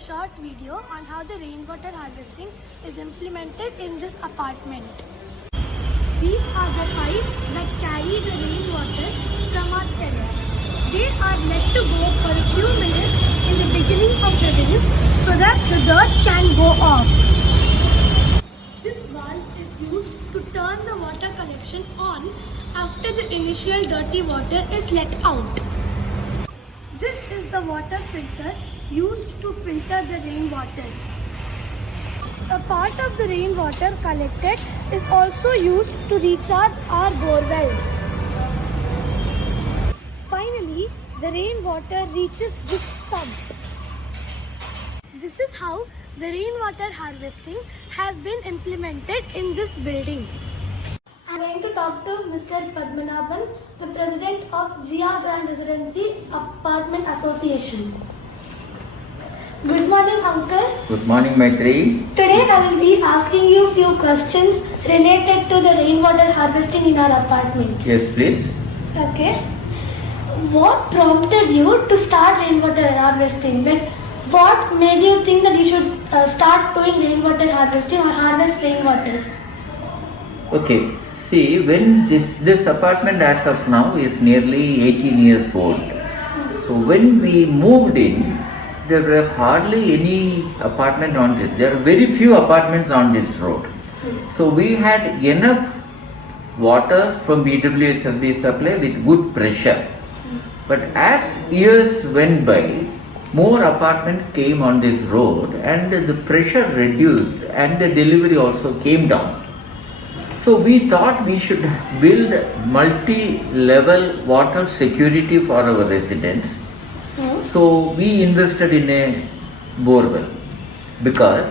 short video on how the rainwater harvesting is implemented in this apartment. These are the pipes that carry the rainwater from our terrace. They are let to go for a few minutes in the beginning of the rains so that the dirt can go off. This valve is used to turn the water collection on after the initial dirty water is let out. This is the water filter used to filter the rainwater. A part of the rainwater collected is also used to recharge our borewell. Finally, the rainwater reaches this sump. This is how the rainwater harvesting has been implemented in this building. I am going to talk to Mr. Padmanabhan, the President of GR Grand Residency Apartment Association. Good morning, Uncle. Good morning, Maitreyi. Today I will be asking you a few questions related to the rainwater harvesting in our apartment. Yes, please. Okay. What prompted you to start rainwater harvesting? What made you think that you should start doing rainwater harvesting or harvest rainwater? Okay. See, when this apartment as of now is nearly 18 years old. So when we moved in, there were hardly any apartment on this. There are very few apartments on this road. So we had enough water from BWSFB supply with good pressure. But as years went by, more apartments came on this road and the pressure reduced and the delivery also came down. So we thought we should build multi-level water security for our residents. So we invested in a borewell because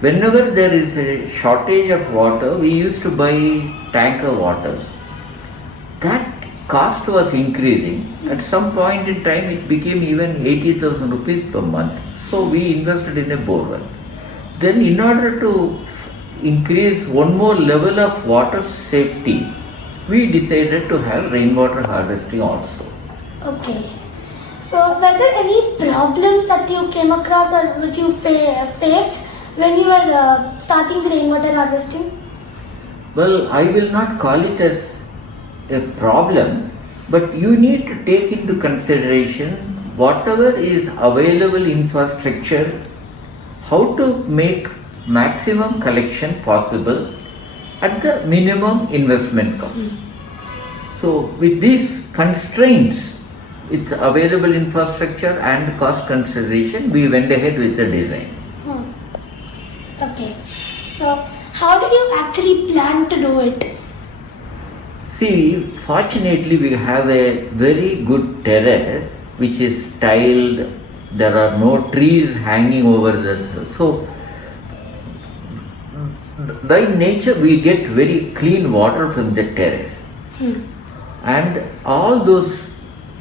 whenever there is a shortage of water, we used to buy tanker waters. That cost was increasing. At some point in time, it became even 80,000 rupees per month. So we invested in a borewell. Then in order to increase one more level of water safety, we decided to have rainwater harvesting also. Okay. So were there any problems that you came across or which you faced when you were starting the rainwater harvesting? Well, I will not call it as a problem, but you need to take into consideration whatever is available infrastructure, how to make maximum collection possible at the minimum investment cost. So with these constraints, with available infrastructure and cost consideration, we went ahead with the design. Okay. So how did you actually plan to do it? See, fortunately we have a very good terrace which is tiled. There are no trees hanging over the... So by nature we get very clean water from the terrace. And all those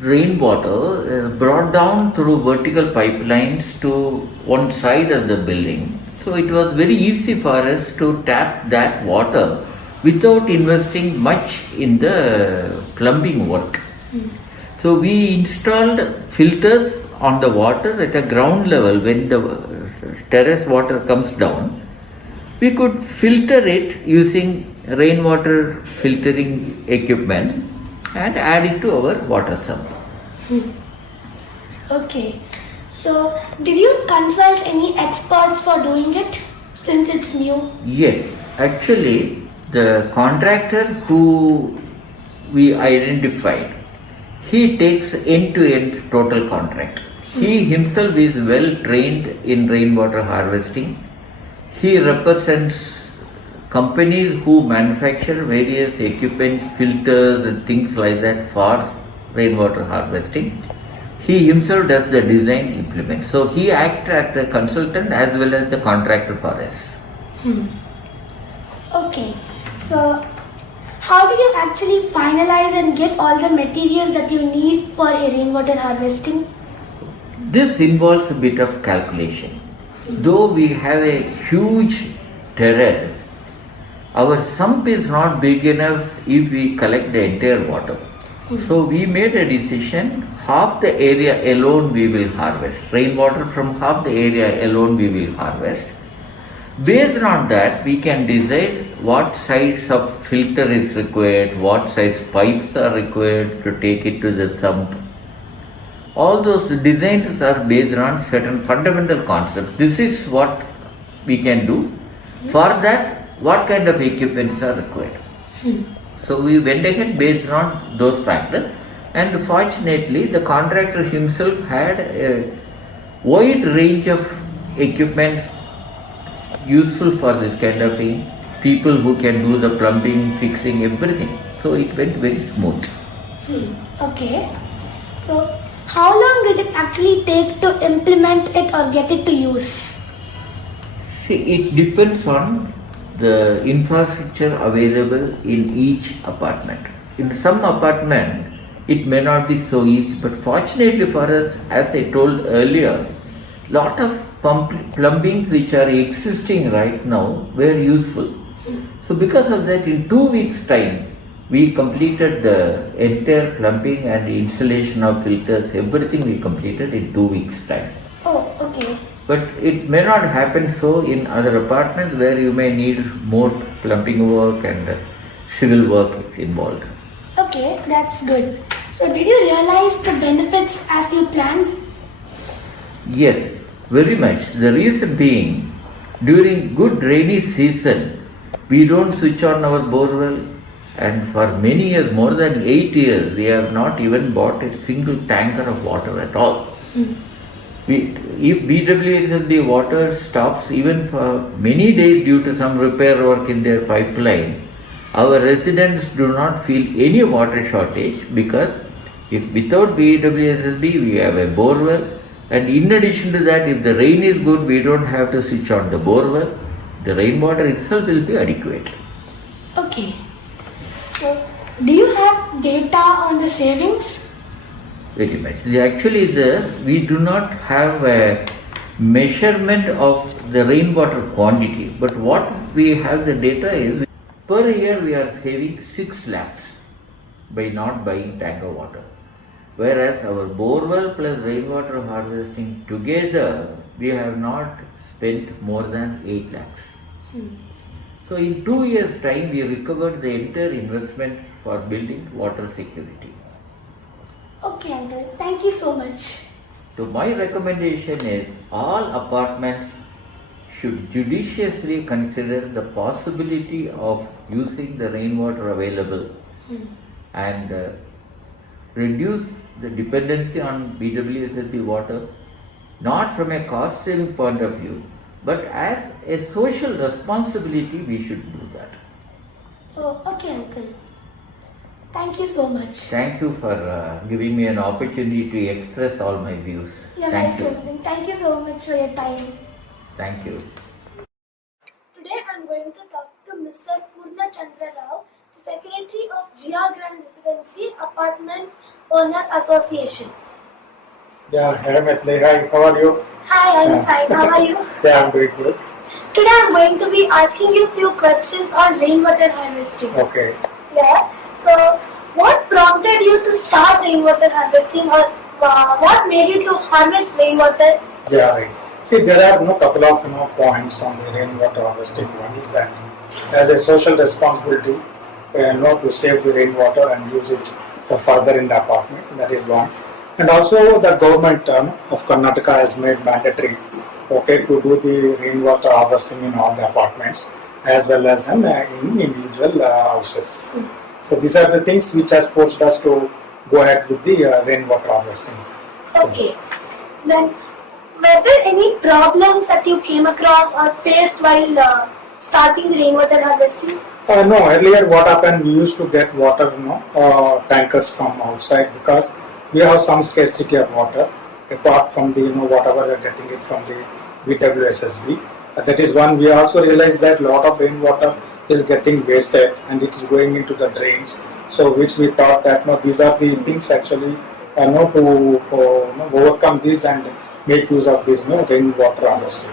rainwater brought down through vertical pipelines to one side of the building. So it was very easy for us to tap that water without investing much in the plumbing work. So we installed filters on the water at a ground level. When the terrace water comes down, we could filter it using rainwater filtering equipment and add it to our water sump. Okay. So did you consult any experts for doing it since it's new? Yes, actually the contractor who we identified, he takes end-to-end total contract. He himself is well trained in rainwater harvesting. He represents companies who manufacture various equipments, filters and things like that for rainwater harvesting. He himself does the design, implement. So he acts as a consultant as well as the contractor for us. Okay. So how do you actually finalize and get all the materials that you need for a rainwater harvesting? This involves a bit of calculation. Though we have a huge terrace, our sump is not big enough if we collect the entire water. So we made a decision, half the area alone we will harvest. Rainwater from half the area alone we will harvest. Based on that, we can decide what size of filter is required, what size pipes are required to take it to the sump. All those designs are based on certain fundamental concepts. This is what we can do. For that, what kind of equipments are required? So we went ahead based on those factors, and fortunately the contractor himself had a wide range of equipments useful for this kind of thing. People who can do the plumbing, fixing, everything. So it went very smooth. Okay. So how long did it actually take to implement it or get it to use? See, it depends on the infrastructure available in each apartment. In some apartment, it may not be so easy, but fortunately for us, as I told earlier, lot of plumbings which are existing right now were useful. So because of that, in 2 weeks' time, we completed the entire plumbing and installation of filters, everything we completed in 2 weeks' time. Oh, okay. But it may not happen so in other apartments where you may need more plumbing work and civil work involved. Okay, that's good. So did you realize the benefits as you planned? Yes, very much. The reason being, during good rainy season, we don't switch on our borewell, and for many years, more than 8 years, we have not even bought a single tanker of water at all. If BWSLB water stops even for many days due to some repair work in their pipeline, our residents do not feel any water shortage, because if without BWSLB we have a borewell, and in addition to that, if the rain is good, we don't have to switch on the borewell. The rainwater itself will be adequate. Okay. So do you have data on the savings? Very much. Actually, we do not have a measurement of the rainwater quantity, but what we have the data is, per year we are saving 6 lakhs by not buying tanker water. Whereas our borewell plus rainwater harvesting together, we have not spent more than 8 lakhs. So in 2 years' time, we recovered the entire investment for building water security. Okay, Uncle. Thank you so much. So my recommendation is all apartments should judiciously consider the possibility of using the rainwater available and reduce the dependency on BWSLB water, not from a cost saving point of view, but as a social responsibility we should do that. Oh, okay, Uncle. Thank you so much. Thank you for giving me an opportunity to express all my views. You're Thank welcome. you. Thank you so much for your time. Thank you. Today I'm going to talk to Mr. Purna Chandra Rao, the Secretary of GR Grand Residency Apartment Owners Association. Yeah, hi Maitreyi. Hi, how are you? Hi, I'm fine. How are you? Yeah, I'm doing good. Today I'm going to be asking you a few questions on rainwater harvesting. Okay. Yeah. So, what prompted you to start rainwater harvesting, or what made you to harvest rainwater? Yeah, right. See, there are couple of points on the rainwater harvesting. One is that as a social responsibility, to save the rainwater and use it for further in the apartment. That is one. And also the government of Karnataka has made mandatory, to do the rainwater harvesting in all the apartments as well as in individual houses. So these are the things which has forced us to go ahead with the rainwater harvesting. Okay. Then, were there any problems that you came across or faced while starting the rainwater harvesting? No, earlier what happened, we used to get water, tankers from outside, because we have some scarcity of water apart from the, whatever we are getting it from the BWSSB. That is one. We also realized that a lot of rainwater is getting wasted and it is going into the drains. So which we thought that these are the things actually to overcome this and make use of this rainwater harvesting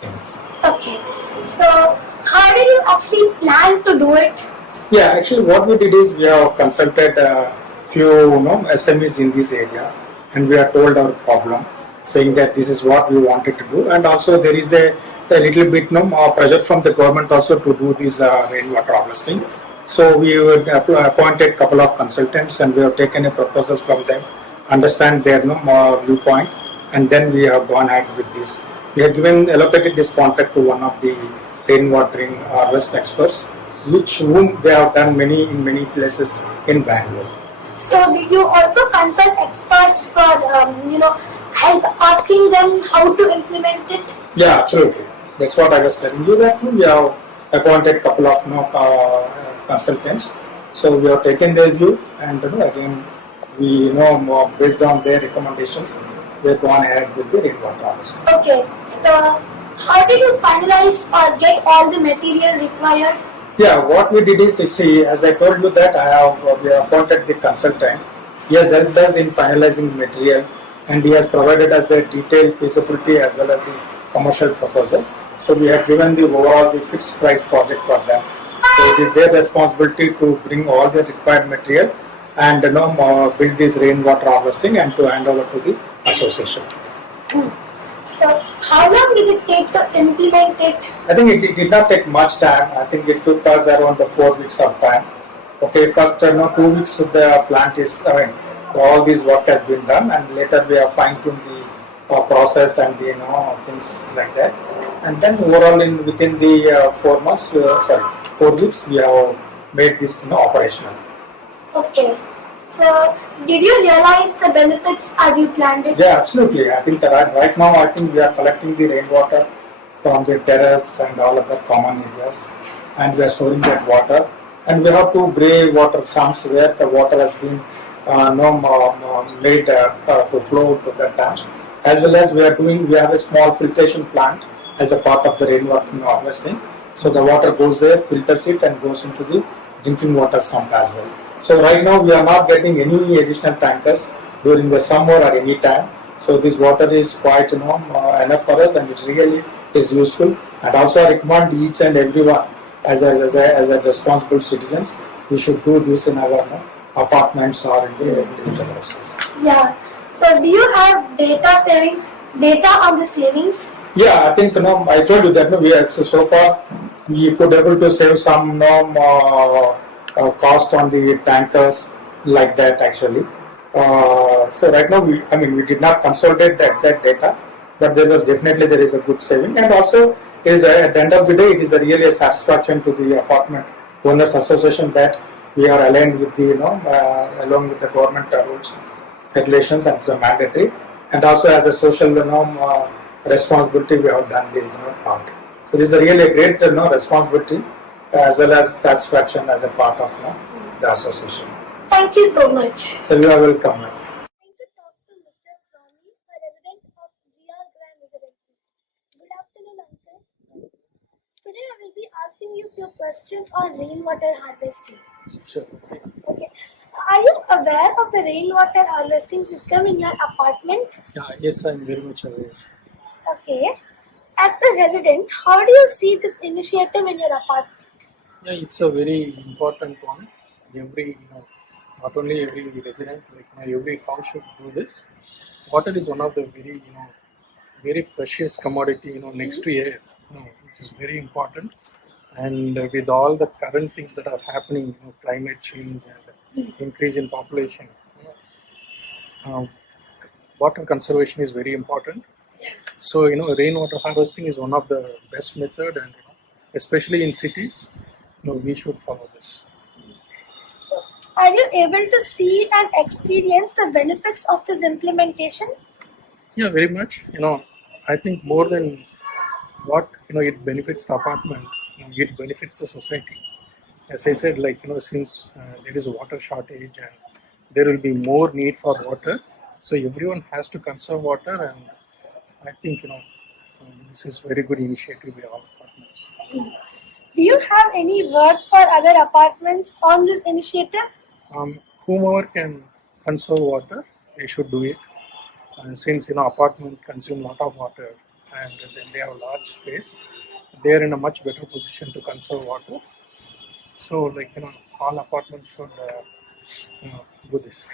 things. Okay. So how did you actually plan to do it? Yeah, actually, what we did is we have consulted a few SMEs in this area, and we are told our problem, saying that this is what we wanted to do, and also there is a little bit pressure from the government also to do this rainwater harvesting. So we appointed a couple of consultants, and we have taken a proposals from them, understand their viewpoint, and then we have gone ahead with this. We have allocated this contract to one of the rainwatering harvest experts, which whom they have done in many places in Bangalore. So did you also consult experts for help asking them how to implement it? Yeah, absolutely. That's what I was telling you, that we have appointed a couple of consultants. So we have taken their view, and again we based on their recommendations, we have gone ahead with the rainwater harvesting. Okay. So how did you finalize or get all the material required? Yeah, what we did is, as I told you that we have appointed the consultant. He has helped us in finalizing material, and he has provided us a detailed feasibility as well as the commercial proposal. So we have given the overall the fixed price project for them. So it is their responsibility to bring all the required material and build this rainwater harvesting and to hand over to the association. So how long did it take to implement it? I think it did not take much time. I think it took us around 4 weeks of time. Okay, first 2 weeks the plant is, all this work has been done, and later we have fine-tuned the process and the things like that. And then overall within the 4 months, 4 weeks, we have made this operational. Okay. So did you realize the benefits as you planned it? Yeah, absolutely. I think right now, I think we are collecting the rainwater from the terrace and all other common areas, and we are storing that water. And we have 2 grey water sumps where the water has been made to flow to the tanks. As well as we have a small filtration plant as a part of the rainwater harvesting. So the water goes there, filters it, and goes into the drinking water sump as well. So right now we are not getting any additional tankers during the summer or any time. So this water is quite enough for us, and it really is useful. And also I recommend each and everyone as a responsible citizens, we should do this in our apartments or in the individual houses. Yeah. So do you have data on the savings? Yeah, I think I told you that so far we could able to save some cost on the tankers like that actually. So right now we did not consolidate the exact data, but there is a good saving, and also at the end of the day it is really a satisfaction to the apartment owners association that we are aligned with the along with the government rules, regulations, and so mandatory, and also as a social responsibility we have done this part. So this is really a great responsibility as well as satisfaction as a part of the association. Thank you so much. So you are welcome. I'm going to talk to Mr. Swami, a resident of GR Grand Residency. Good afternoon, Uncle. Today I will be asking you few questions on rainwater harvesting. Sure. Okay. Are you aware of the rainwater harvesting system in your apartment? Yeah, yes, I'm very much aware. Okay. As a resident, how do you see this initiative in your apartment? Yeah, it's a very important one. Not only every resident, every house should do this. Water is one of the very precious commodity, next to air. It is very important. And with all the current things that are happening, climate change and increase in population, water conservation is very important. So, rainwater harvesting is one of the best method, and especially in cities, we should follow this. So, are you able to see and experience the benefits of this implementation? Yeah, very much. I think more than what it benefits the apartment, it benefits the society. As I said, since there is a water shortage and there will be more need for water, so everyone has to conserve water, and I think this is very good initiative by all apartments. Do you have any words for other apartments on this initiative? Whomever can conserve water, they should do it. Since apartment consume a lot of water and then they have large space, they are in a much better position to conserve water. So, all apartments should, do this.